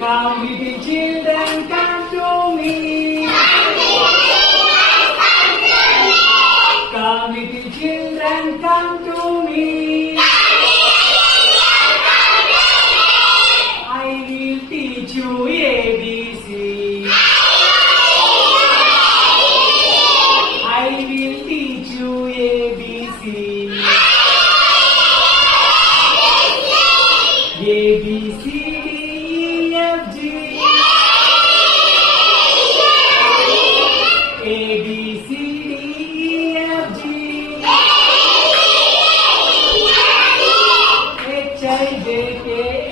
Come little children, come to me. Come little children, come to me. I will teach you ABC. I will teach you ABC. A, B, C, D, E, F, G. A, B, C, D, E, F, G. H, I, J, K,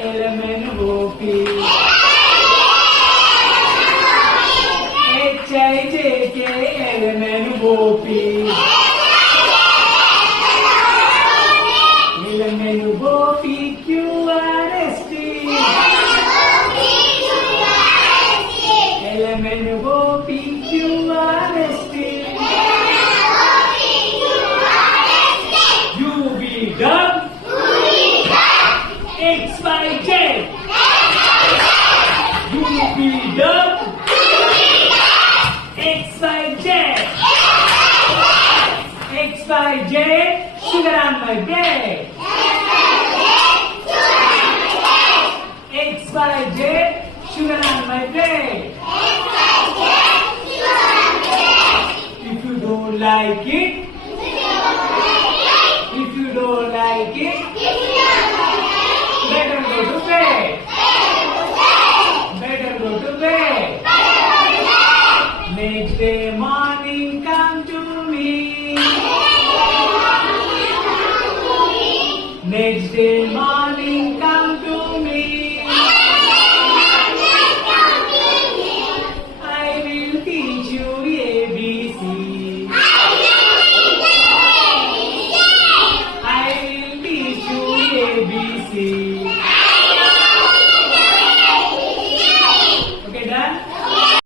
L, M, N, O, P. H, I, J, K, L, M, N, O, P. L, M, N, O, P, Q, R, S, T. L, M, N, O, P, Q, R, S, T. U, V, W. X, Y, Z. U, V, W. X, Y, Z. X, Y, Z. Sugar on my bread. X, Y, Z. Sugar on my bread. If you don't like it, if you don't like it,